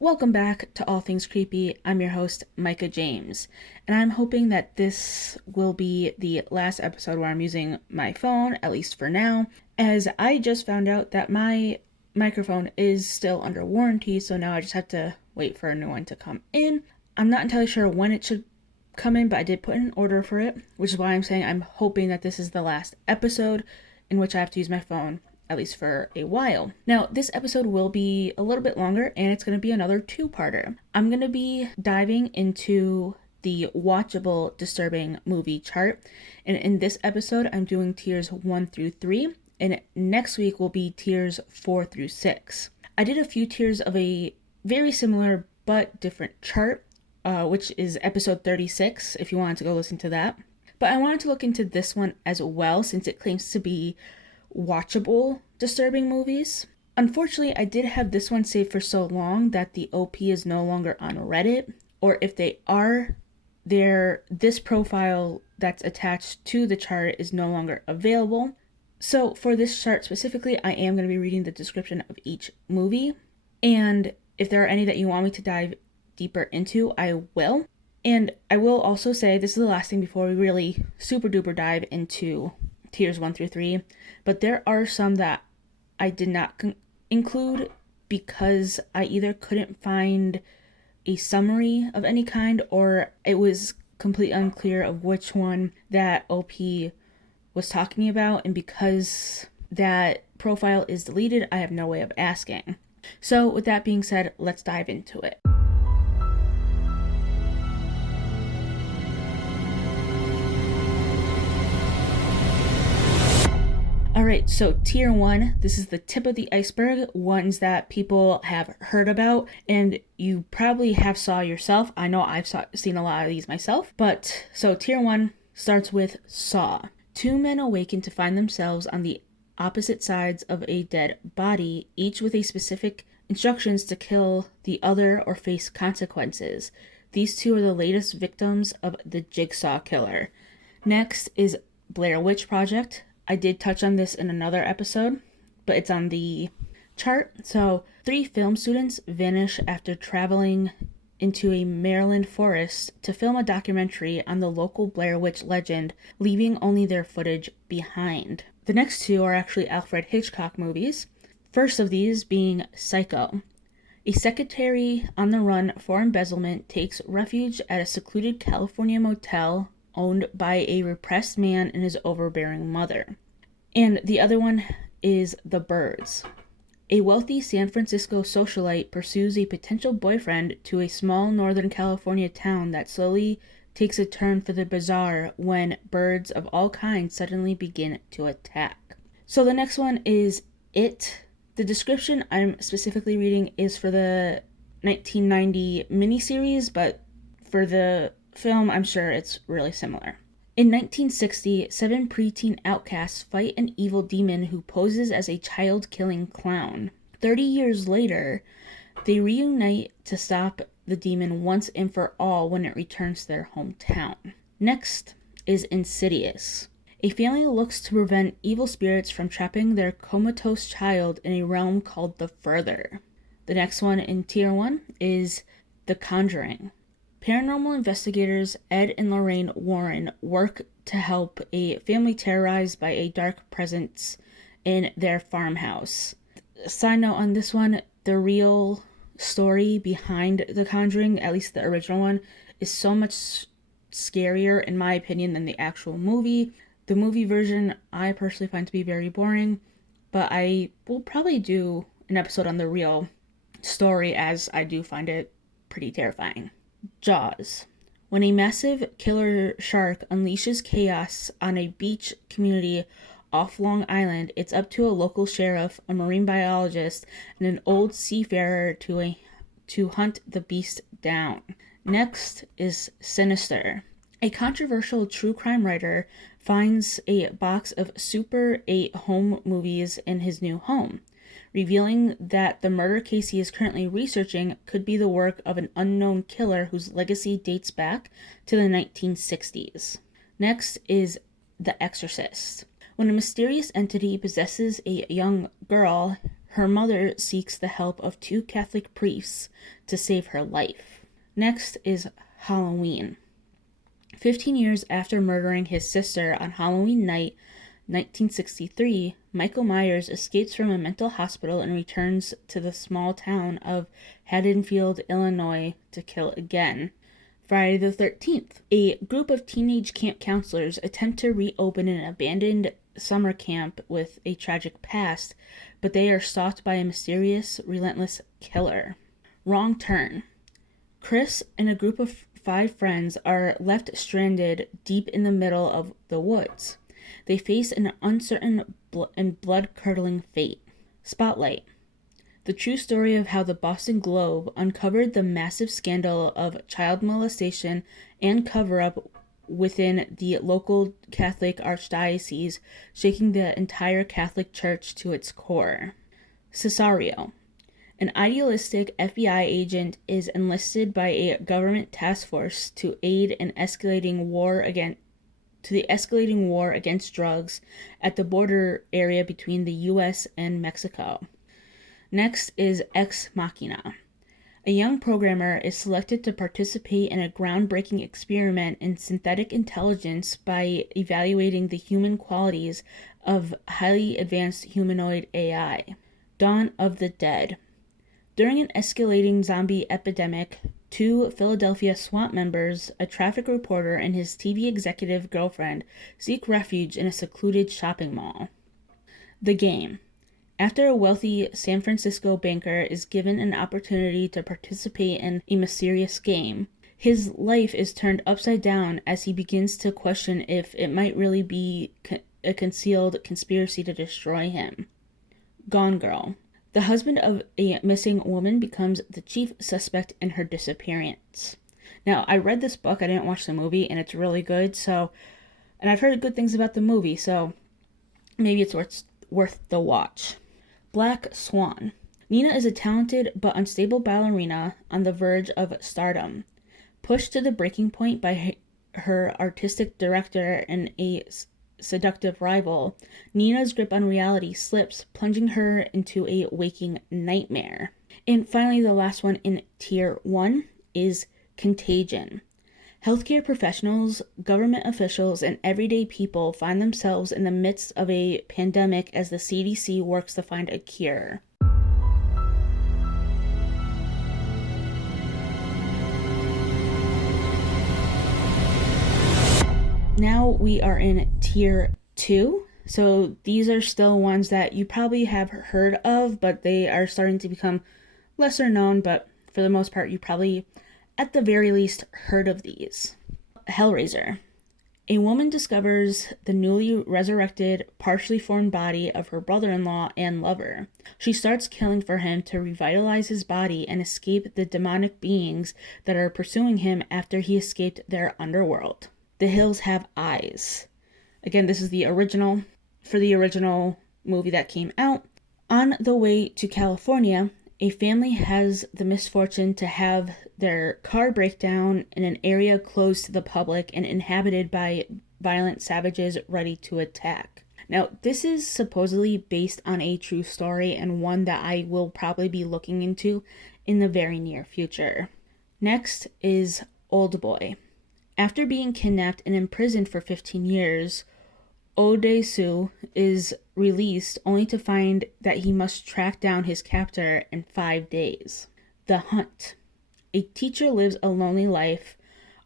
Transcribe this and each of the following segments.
Welcome back to All Things Creepy. I'm your host, Micah James, and I'm hoping that this will be the last episode where I'm using my phone, at least for now, as I just found out that my microphone is still under warranty, so now I just have to wait for a new one to come in. I'm not entirely sure when it should come in, but I did put in an order for it, which is why I'm saying I'm hoping that this is the last episode in which I have to use my phone, at least for a while. Now, this episode will be a little bit longer, and it's going to be another two-parter. I'm going to be diving into the Watchable disturbing movie chart, and in this episode, I'm doing tiers 1 through 3, and next week will be tiers 4 through 6. I did a few tiers of a very similar but different chart, which is episode 36, if you wanted to go listen to that. But I wanted to look into this one as well, since it claims to be watchable disturbing movies. Unfortunately, I did have this one saved for so long that the OP is no longer on Reddit, or if they are, this profile that's attached to the chart is no longer available. So for this chart specifically, I am going to be reading the description of each movie, and if there are any that you want me to dive deeper into, I will. And I will also say, this is the last thing before we really super duper dive into tiers 1 through 3, but there are some that I did not include because I either couldn't find a summary of any kind, or it was completely unclear of which one that OP was talking about, and because that profile is deleted, I have no way of asking. So with that being said, let's dive into it. Alright, so tier 1, this is the tip of the iceberg, ones that people have heard about, and you probably have saw yourself. I know I've seen a lot of these myself, but so tier 1 starts with Saw. Two men awaken to find themselves on the opposite sides of a dead body, each with a specific instructions to kill the other or face consequences. These two are the latest victims of the Jigsaw Killer. Next is Blair Witch Project. I did touch on this in another episode, but it's on the chart. So, 3 film students vanish after traveling into a Maryland forest to film a documentary on the local Blair Witch legend, leaving only their footage behind. The next 2 are actually Alfred Hitchcock movies. First of these being Psycho. A secretary on the run for embezzlement takes refuge at a secluded California motel owned by a repressed man and his overbearing mother. And the other one is The Birds. A wealthy San Francisco socialite pursues a potential boyfriend to a small Northern California town that slowly takes a turn for the bizarre when birds of all kinds suddenly begin to attack. So the next one is It. The description I'm specifically reading is for the 1990 miniseries, but for the film, I'm sure it's really similar. In 1960, 7 preteen outcasts fight an evil demon who poses as a child-killing clown. 30 years later, they reunite to stop the demon once and for all when it returns to their hometown. Next is Insidious. A family looks to prevent evil spirits from trapping their comatose child in a realm called the Further. The next one in tier 1 is The Conjuring. Paranormal investigators Ed and Lorraine Warren work to help a family terrorized by a dark presence in their farmhouse. Side note on this one, the real story behind The Conjuring, at least the original one, is so much scarier in my opinion than the actual movie. The movie version I personally find to be very boring, but I will probably do an episode on the real story as I do find it pretty terrifying. Jaws. When a massive killer shark unleashes chaos on a beach community off Long Island, it's up to a local sheriff, a marine biologist, and an old seafarer to hunt the beast down. Next is Sinister. A controversial true crime writer finds a box of Super 8 home movies in his new home, revealing that the murder case he is currently researching could be the work of an unknown killer whose legacy dates back to the 1960s. Next is The Exorcist. When a mysterious entity possesses a young girl, Her mother seeks the help of 2 Catholic priests to save her life. Next is Halloween. 15 years after murdering his sister on Halloween night, 1963, Michael Myers escapes from a mental hospital and returns to the small town of Haddonfield, Illinois, to kill again. Friday the 13th. A group of teenage camp counselors attempt to reopen an abandoned summer camp with a tragic past, but they are stalked by a mysterious, relentless killer. Wrong turn. Chris and a group of 5 friends are left stranded deep in the middle of the woods. They face an uncertain and blood-curdling fate. Spotlight. The true story of how the Boston Globe uncovered the massive scandal of child molestation and cover-up within the local Catholic archdiocese, shaking the entire Catholic Church to its core. Cesario. An idealistic FBI agent is enlisted by a government task force to aid in the escalating war against drugs at the border area between the U.S. and Mexico. Next is Ex Machina. A young programmer is selected to participate in a groundbreaking experiment in synthetic intelligence by evaluating the human qualities of highly advanced humanoid AI. Dawn of the Dead. During an escalating zombie epidemic, 2 Philadelphia SWAT members, a traffic reporter, and his TV executive girlfriend seek refuge in a secluded shopping mall. The Game. After a wealthy San Francisco banker is given an opportunity to participate in a mysterious game, his life is turned upside down as he begins to question if it might really be a concealed conspiracy to destroy him. Gone Girl. The husband of a missing woman becomes the chief suspect in her disappearance. Now, I read this book, I didn't watch the movie, and it's really good, and I've heard good things about the movie, so maybe it's worth the watch. Black Swan. Nina is a talented but unstable ballerina on the verge of stardom. Pushed to the breaking point by her artistic director and a seductive rival, Nina's grip on reality slips, plunging her into a waking nightmare. And finally, the last one in Tier 1 is Contagion. Healthcare professionals, government officials, and everyday people find themselves in the midst of a pandemic as the CDC works to find a cure. Now we are in Tier 2. So these are still ones that you probably have heard of, but they are starting to become lesser known, but for the most part, you probably, at the very least, heard of these. Hellraiser. A woman discovers the newly resurrected, partially formed body of her brother-in-law and lover. She starts killing for him to revitalize his body and escape the demonic beings that are pursuing him after he escaped their underworld. The Hills Have Eyes. Again, this is the original movie that came out. On the way to California, a family has the misfortune to have their car break down in an area closed to the public and inhabited by violent savages ready to attack. Now, this is supposedly based on a true story and one that I will probably be looking into in the very near future. Next is Old Boy. After being kidnapped and imprisoned for 15 years, Odesu is released only to find that he must track down his captor in 5 days. The Hunt. A teacher lives a lonely life,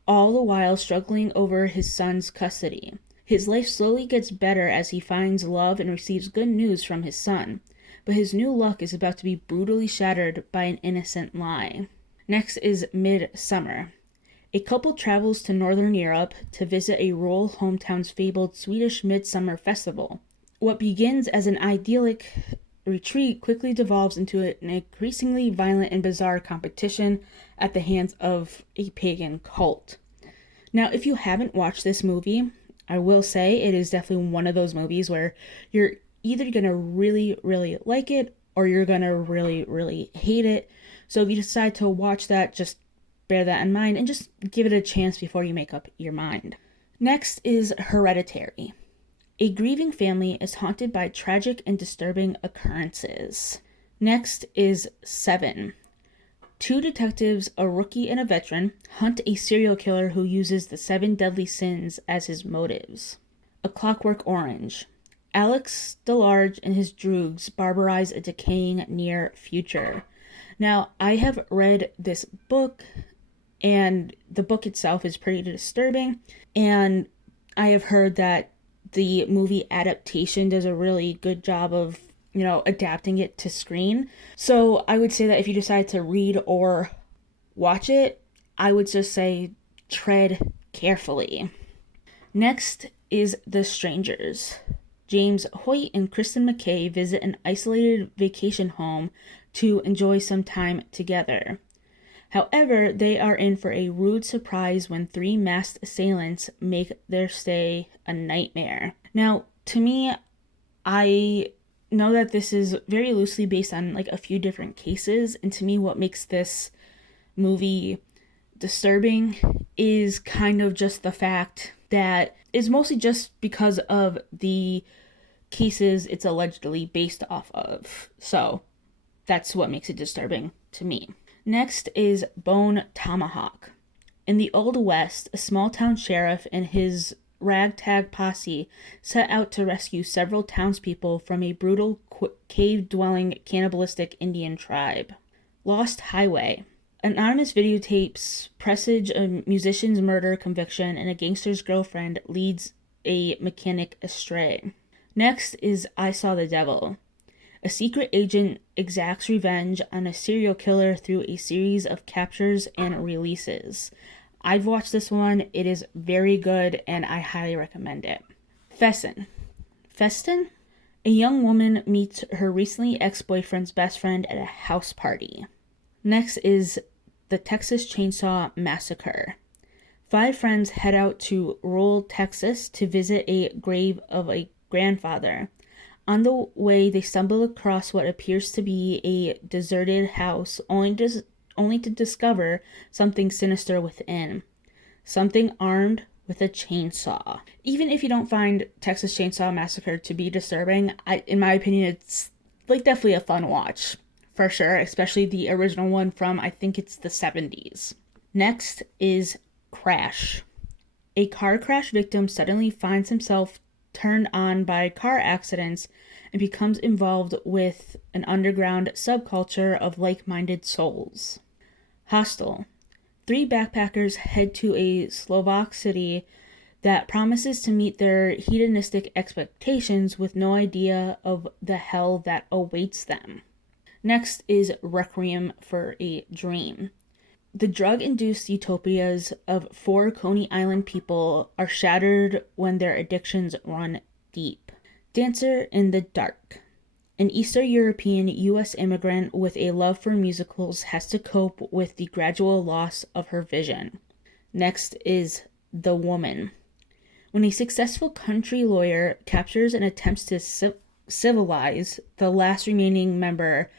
all the while struggling over his son's custody. His life slowly gets better as he finds love and receives good news from his son, but his new luck is about to be brutally shattered by an innocent lie. Next is Midsummer. A couple travels to Northern Europe to visit a rural hometown's fabled Swedish Midsummer Festival. What begins as an idyllic retreat quickly devolves into an increasingly violent and bizarre competition at the hands of a pagan cult. Now, if you haven't watched this movie, I will say it is definitely one of those movies where you're either going to really, really like it or you're going to really, really hate it. So if you decide to watch that, just bear that in mind and just give it a chance before you make up your mind. Next is Hereditary. A grieving family is haunted by tragic and disturbing occurrences. Next is 7. Two detectives, a rookie and a veteran, hunt a serial killer who uses the 7 deadly sins as his motives. A Clockwork Orange. Alex DeLarge and his droogs barbarize a decaying near future. Now, I have read this book, and the book itself is pretty disturbing, and I have heard that the movie adaptation does a really good job of, adapting it to screen. So I would say that if you decide to read or watch it, I would just say tread carefully. Next is The Strangers. James Hoyt and Kristen McKay visit an isolated vacation home to enjoy some time together. However, they are in for a rude surprise when 3 masked assailants make their stay a nightmare. Now, to me, I know that this is very loosely based on a few different cases, and to me what makes this movie disturbing is kind of just the fact that it's mostly just because of the cases it's allegedly based off of. So that's what makes it disturbing to me. Next is Bone Tomahawk. In the Old West, a small town sheriff and his ragtag posse set out to rescue several townspeople from a brutal cave-dwelling cannibalistic Indian tribe. Lost Highway. Anonymous videotapes presage a musician's murder conviction, and a gangster's girlfriend leads a mechanic astray. Next is I Saw the Devil. A secret agent exacts revenge on a serial killer through a series of captures and releases. I've watched this one. It is very good, and I highly recommend it. Festin. A young woman meets her recently ex-boyfriend's best friend at a house party. Next is the Texas Chainsaw Massacre. 5 friends head out to rural Texas to visit a grave of a grandfather. On the way, they stumble across what appears to be a deserted house, only to discover something sinister within. Something armed with a chainsaw. Even if you don't find Texas Chainsaw Massacre to be disturbing, in my opinion, it's definitely a fun watch. For sure, especially the original one from, I think it's the 70s. Next is Crash. A car crash victim suddenly finds himself turned on by car accidents and becomes involved with an underground subculture of like-minded souls. Hostel. 3 backpackers head to a Slovak city that promises to meet their hedonistic expectations with no idea of the hell that awaits them. Next is Requiem for a Dream. The drug-induced utopias of 4 Coney Island people are shattered when their addictions run deep. Dancer in the Dark. An Eastern European U.S. immigrant with a love for musicals has to cope with the gradual loss of her vision. Next is The Woman. When a successful country lawyer captures and attempts to civilize the last remaining member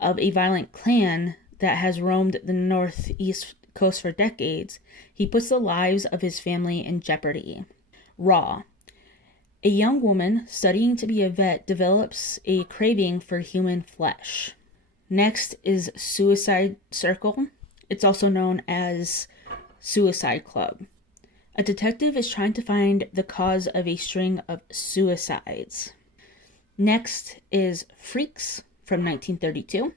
of a violent clan that has roamed the northeast coast for decades, he puts the lives of his family in jeopardy. Raw. A young woman studying to be a vet develops a craving for human flesh. Next is Suicide Circle. It's also known as Suicide Club. A detective is trying to find the cause of a string of suicides. Next is Freaks from 1932.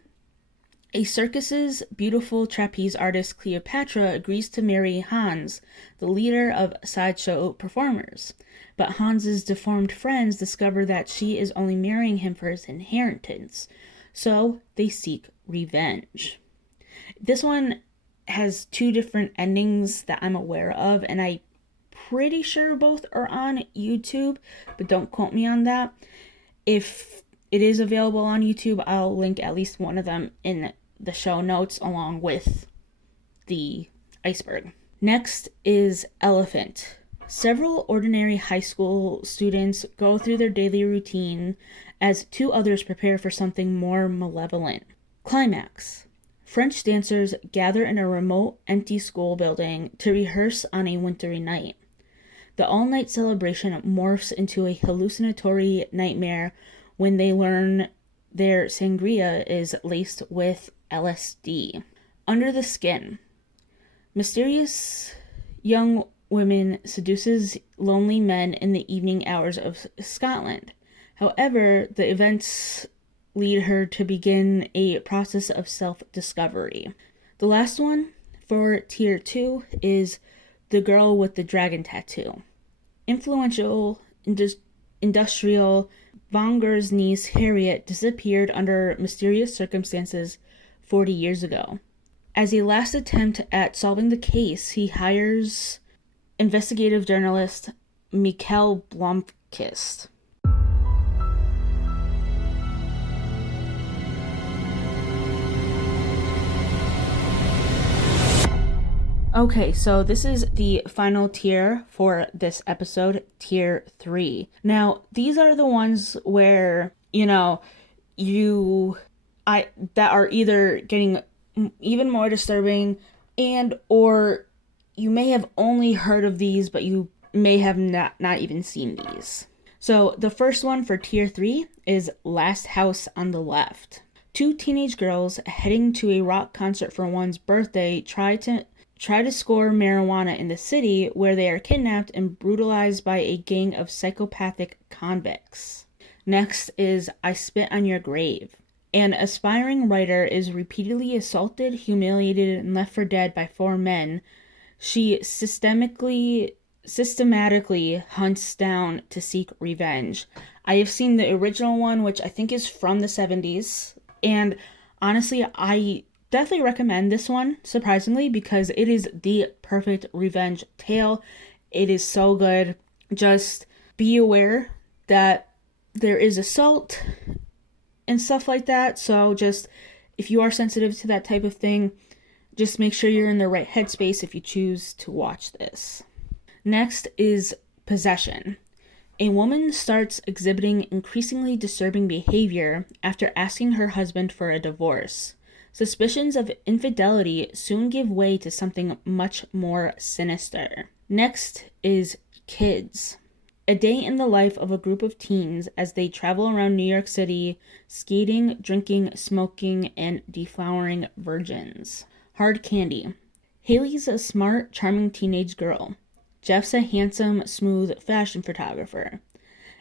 A circus's beautiful trapeze artist Cleopatra agrees to marry Hans, the leader of sideshow performers. But Hans's deformed friends discover that she is only marrying him for his inheritance, so they seek revenge. This one has 2 different endings that I'm aware of, and I'm pretty sure both are on YouTube, but don't quote me on that. If it is available on YouTube, I'll link at least one of them in the show notes along with the iceberg. Next is Elephant. Several ordinary high school students go through their daily routine as 2 others prepare for something more malevolent. Climax. French dancers gather in a remote, empty school building to rehearse on a wintry night. The all-night celebration morphs into a hallucinatory nightmare when they learn their sangria is laced with LSD. Under the skin. Mysterious young woman seduces lonely men in the evening hours of Scotland. However, the events lead her to begin a process of self-discovery. The last one for tier 2 is The Girl with the Dragon Tattoo. Influential industrial Vonger's niece Harriet disappeared under mysterious circumstances 40 years ago. As a last attempt at solving the case, he hires investigative journalist Mikkel Blomkist. Okay, so this is the final tier for this episode, tier 3. Now, these are the ones where, that are either getting even more disturbing and or you may have only heard of these, but you may have not even seen these. So the first one for tier 3 is Last House on the Left. 2 teenage girls heading to a rock concert for one's birthday try to score marijuana in the city, where they are kidnapped and brutalized by a gang of psychopathic convicts. Next is I Spit on Your Grave. An aspiring writer is repeatedly assaulted, humiliated, and left for dead by 4 men she systematically hunts down to seek revenge. I have seen the original one, which I think is from the 70s, and honestly, I definitely recommend this one, surprisingly, because it is the perfect revenge tale. It is so good. Just be aware that there is assault and stuff like that, so just if you are sensitive to that type of thing, just make sure you're in the right headspace if you choose to watch this. Next is Possession. A woman starts exhibiting increasingly disturbing behavior after asking her husband for a divorce. Suspicions of infidelity soon give way to something much more sinister. Next is Kids. A day in the life of a group of teens as they travel around New York City, skating, drinking, smoking, and deflowering virgins. Hard Candy. Haley's a smart, charming teenage girl. Jeff's a handsome, smooth fashion photographer.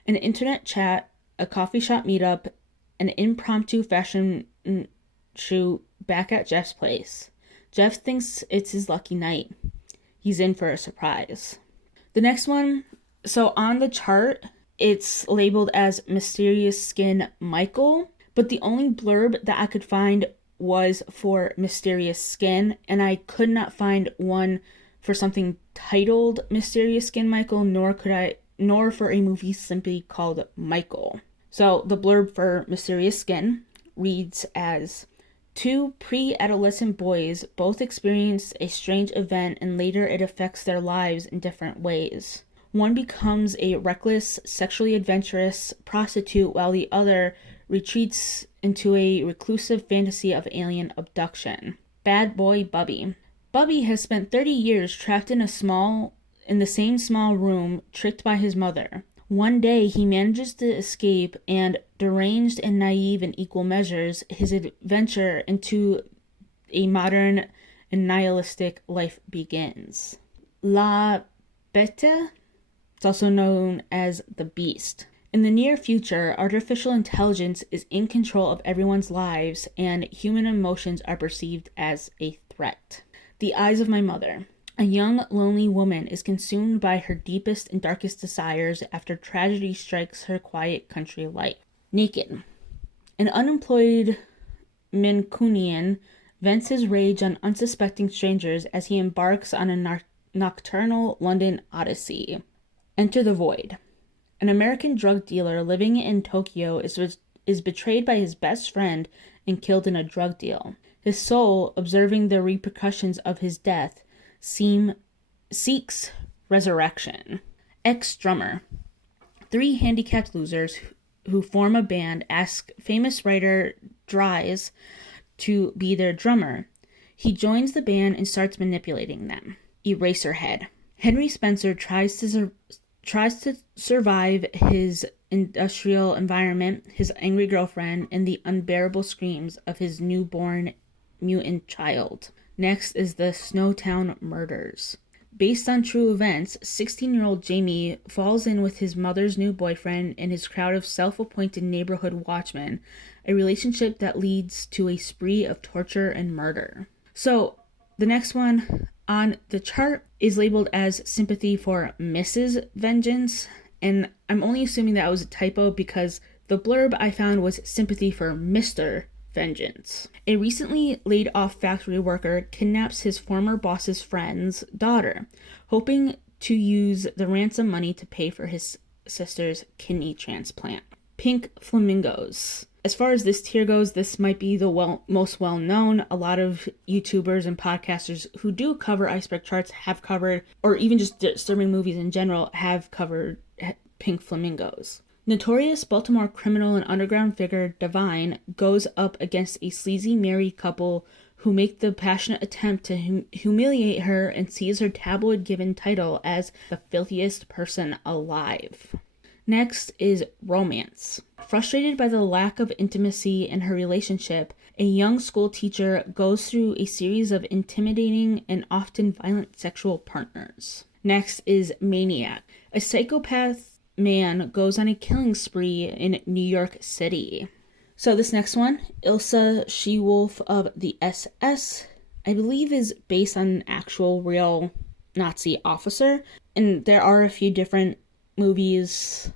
An internet chat, a coffee shop meetup, an impromptu fashion shoot back at Jeff's place. Jeff thinks it's his lucky night. He's in for a surprise. The next one, so on the chart, it's labeled as Mysterious Skin Michael, but the only blurb that I could find was for Mysterious Skin, and I could not find one for something titled Mysterious Skin Michael, nor for a movie simply called Michael. So the blurb for Mysterious Skin reads as 2 pre-adolescent boys both experience a strange event, and later it affects their lives in different ways. One becomes a reckless, sexually adventurous prostitute, while the other retreats into a reclusive fantasy of alien abduction. Bad boy Bubby. Bubby has spent 30 years trapped in the same small room, tricked by his mother. One day he manages to escape, and deranged and naive in equal measures, his adventure into a modern and nihilistic life begins. La Bête, it's also known as the Beast. In the near future, artificial intelligence is in control of everyone's lives, and human emotions are perceived as a threat. The Eyes of My Mother. A young, lonely woman is consumed by her deepest and darkest desires after tragedy strikes her quiet country life. Naked. An unemployed Mancunian vents his rage on unsuspecting strangers as he embarks on a nocturnal London odyssey. Enter the Void. An American drug dealer living in Tokyo is betrayed by his best friend and killed in a drug deal. His soul, observing the repercussions of his death, seeks resurrection. Ex-drummer. 3 handicapped losers who form a band ask famous writer Dries to be their drummer. He joins the band and starts manipulating them. Eraserhead. Henry Spencer tries to survive his industrial environment, his angry girlfriend, and the unbearable screams of his newborn mutant child. Next is the Snowtown Murders. Based on true events, 16-year-old Jamie falls in with his mother's new boyfriend and his crowd of self-appointed neighborhood watchmen, a relationship that leads to a spree of torture and murder. So, the next one on the chart is labeled as sympathy for Mrs. Vengeance, and I'm only assuming that was a typo because the blurb I found was sympathy for Mr. Vengeance. A recently laid off factory worker kidnaps his former boss's friend's daughter, hoping to use the ransom money to pay for his sister's kidney transplant. Pink Flamingos. As far as this tier goes, this might be the most well-known. A lot of YouTubers and podcasters who do cover iceberg charts have covered, or even just disturbing movies in general, have covered Pink Flamingos. Notorious Baltimore criminal and underground figure Divine goes up against a sleazy married couple who make the passionate attempt to humiliate her and sees her tabloid-given title as the filthiest person alive. Next is romance. Frustrated by the lack of intimacy in her relationship, a young school teacher goes through a series of intimidating and often violent sexual partners. Next is Maniac. A psychopath man goes on a killing spree in New York City. So this next one, Ilsa She-Wolf of the SS, I believe is based on an actual real Nazi officer. And there are a few different movies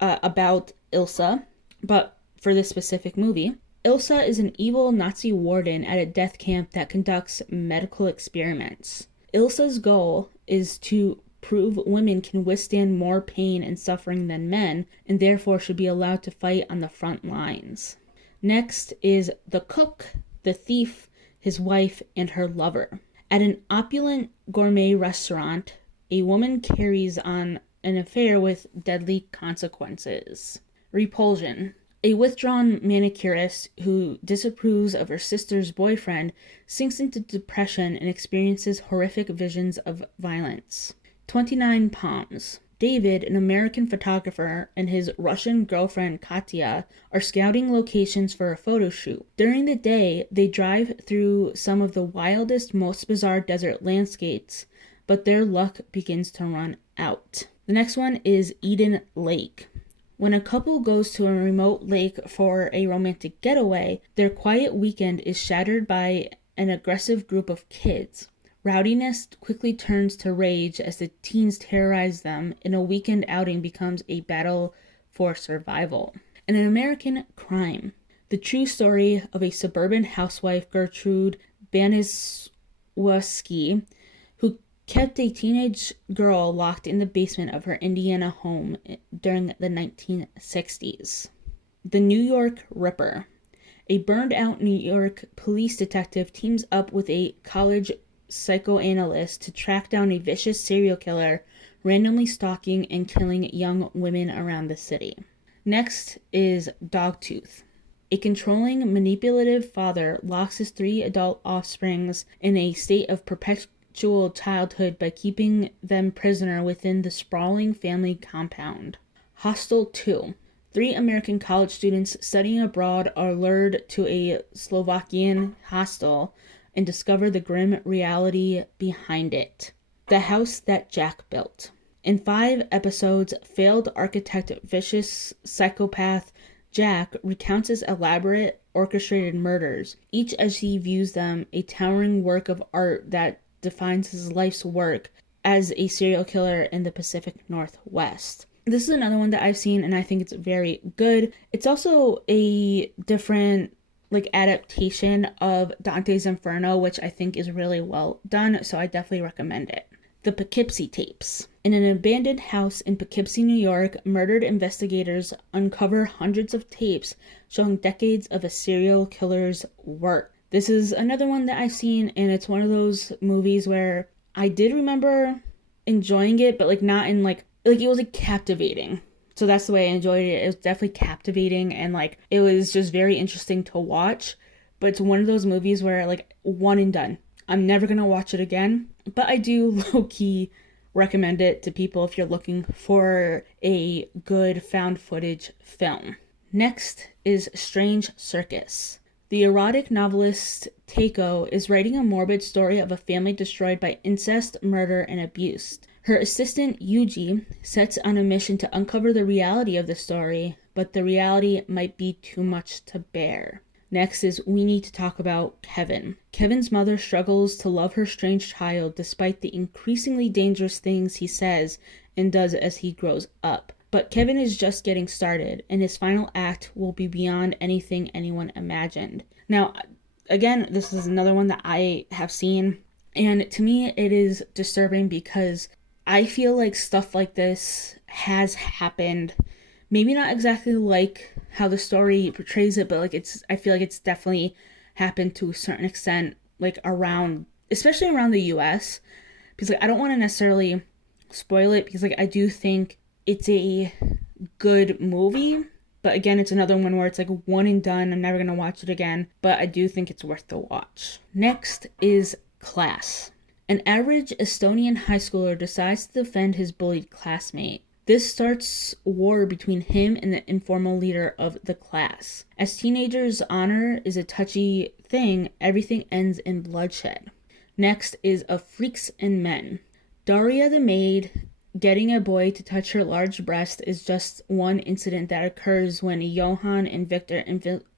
about Ilsa, but for this specific movie, Ilsa is an evil Nazi warden at a death camp that conducts medical experiments. Ilsa's goal is to prove women can withstand more pain and suffering than men, and therefore should be allowed to fight on the front lines. Next is The Cook, the Thief, his wife, and her lover. At an opulent gourmet restaurant, a woman carries on an affair with deadly consequences. Repulsion. A withdrawn manicurist who disapproves of her sister's boyfriend sinks into depression and experiences horrific visions of violence. 29 Palms. David, an American photographer, and his Russian girlfriend Katya are scouting locations for a photo shoot. During the day, they drive through some of the wildest, most bizarre desert landscapes, but their luck begins to run out. The next one is Eden Lake. When a couple goes to a remote lake for a romantic getaway, their quiet weekend is shattered by an aggressive group of kids. Rowdiness quickly turns to rage as the teens terrorize them, and a weekend outing becomes a battle for survival. And An American Crime. The true story of a suburban housewife, Gertrude Banisewski, who kept a teenage girl locked in the basement of her Indiana home during the 1960s. The New York Ripper. A burned-out New York police detective teams up with a college psychoanalyst to track down a vicious serial killer randomly stalking and killing young women around the city. Next is Dogtooth. A controlling, manipulative father locks his 3 adult offsprings in a state of perpetual childhood by keeping them prisoner within the sprawling family compound. Hostel 2. 3 American college students studying abroad are lured to a Slovakian hostel and discover the grim reality behind it. The House That Jack Built. In 5 episodes, failed architect, vicious psychopath Jack recounts his elaborate, orchestrated murders, each as he views them a towering work of art that defines his life's work as a serial killer in the Pacific Northwest. This is another one that I've seen, and I think it's very good. It's also a different adaptation of Dante's Inferno, which I think is really well done, so I definitely recommend it. The Poughkeepsie Tapes. In an abandoned house in Poughkeepsie, New York, murdered investigators uncover hundreds of tapes showing decades of a serial killer's work. This is another one that I've seen, and it's one of those movies where I did remember enjoying it, but not in it was captivating. So that's the way I enjoyed it. It was definitely captivating, and it was just very interesting to watch. But it's one of those movies where one and done. I'm never gonna watch it again. But I do low-key recommend it to people if you're looking for a good found footage film. Next is Strange Circus. The erotic novelist Takeo is writing a morbid story of a family destroyed by incest, murder, and abuse. Her assistant Yuji sets on a mission to uncover the reality of the story, but the reality might be too much to bear. Next is We Need to Talk About Kevin. Kevin's mother struggles to love her strange child despite the increasingly dangerous things he says and does as he grows up. But Kevin is just getting started, and his final act will be beyond anything anyone imagined. Now, again, this is another one that I have seen, and to me it is disturbing because I feel like stuff like this has happened. Maybe not exactly like how the story portrays it, but like I feel like it's definitely happened to a certain extent, like around, especially around the US, because like I don't want to necessarily spoil it, because like I do think it's a good movie, but again, it's another one where it's like one and done. I'm never gonna watch it again, but I do think it's worth the watch. Next is Class. An average Estonian high schooler decides to defend his bullied classmate. This starts a war between him and the informal leader of the class. As teenagers' honor is a touchy thing, everything ends in bloodshed. Next is A Freaks and Men. Daria the maid getting a boy to touch her large breast is just one incident that occurs when Johan and Victor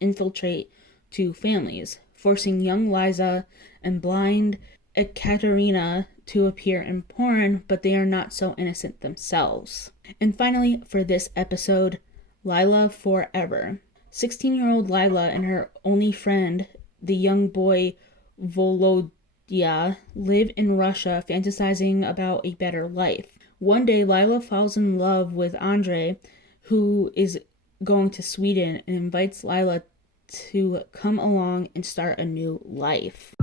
infiltrate two families, forcing young Liza and blind Ekaterina to appear in porn, but they are not so innocent themselves. And finally, for this episode, Lila Forever. 16-year-old Lila and her only friend, the young boy Volodya, live in Russia fantasizing about a better life. One day, Lila falls in love with Andre, who is going to Sweden, and invites Lila to come along and start a new life.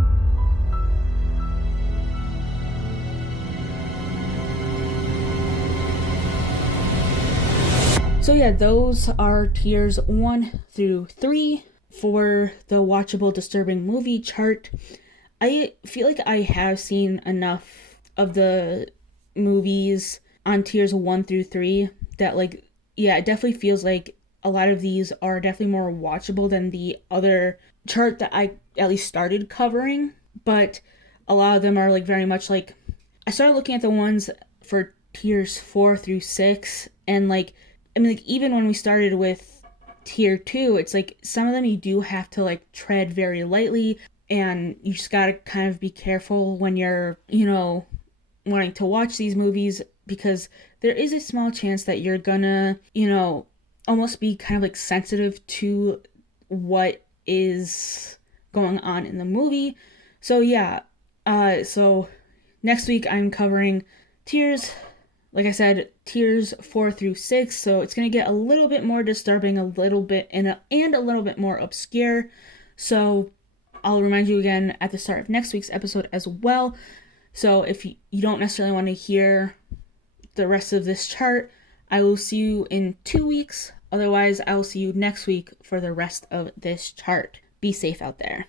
So yeah, those are tiers 1 through 3 for the watchable disturbing movie chart. I feel like I have seen enough of the movies on tiers 1 through 3 that like, yeah, it definitely feels like a lot of these are definitely more watchable than the other chart that I at least started covering, but a lot of them are like very much like, I started looking at the ones for tiers 4 through 6, and like, I mean, like, even when we started with tier 2, it's like some of them you do have to like tread very lightly, and you just gotta kind of be careful when you're, wanting to watch these movies, because there is a small chance that you're gonna, almost be kind of like sensitive to what is going on in the movie. So yeah, so next week I'm covering tiers, like I said, tiers 4 through 6, so it's going to get a little bit more disturbing, a little bit and a little bit more obscure. So I'll remind you again at the start of next week's episode as well. So if you don't necessarily want to hear the rest of this chart, I will see you in 2 weeks. Otherwise, I will see you next week for the rest of this chart. Be safe out there.